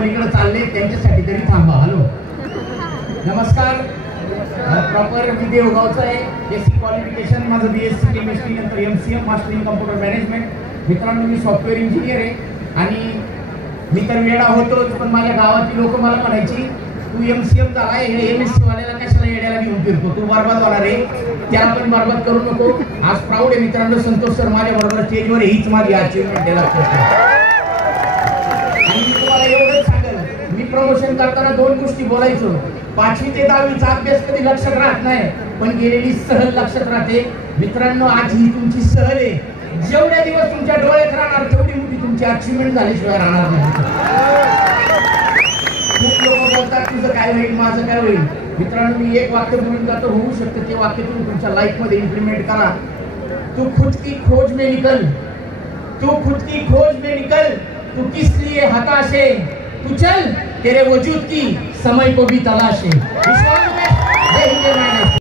पलीकडे चालले त्यांच्यासाठी तरी थांबा. हॅलो नमस्कार. प्रॉपर मी देवगावचा आहे. एससी क्वालिफिकेशन माझं BSc केमिस्ट्री नंतर MCM master in computer management. मित्रांनो मी सॉफ्टवेअर इंजिनियर आहे आणि मी तर वेडा होतोच, पण माझ्या गावातील लोक मला म्हणायची तू MCM झालाय हे MSc वाल्याला कशाला येड्याला घेऊन फिरतो, तू बरबाद होणार आहे, त्याला पण बरबाद करू नको. आज प्राऊड आहे मित्रांनो, संतोष सर माझ्या बरोबर स्टेजवर, हीच माझी अचीवमेंट आहे. आणि मी तुम्हाला एवढंच सांगेल, मी प्रमोशन करताना 2 गोष्टी बोलायचो. 5वी ते 10वीचा अभ्यास कधी लक्षात राहत नाही, पण गेलेली सहल लक्षात राहते. मित्रांनो आज ही तुमची सहल आहे. जेवढ्या दिवस तुमच्या डोळ्यात राहणार तेवढी मोठी तुमची अचीवमेंट झाल्याशिवाय राहणार नाही. खूप लोक बोलतात तुझं काय होईल, माझं काय होईल. मित्रांनो मी एक वाक्य बोलून जातो, होऊ शकतं ते वाक्य तुम्ही तुमच्या लाईफ मध्ये इम्प्लिमेंट करा. तू खुद की खोज में निकल, तू खुद की खोज में निकल, तू किस लिए हताश है, तू चल तेरे वजूद की समय को भी तलाश है.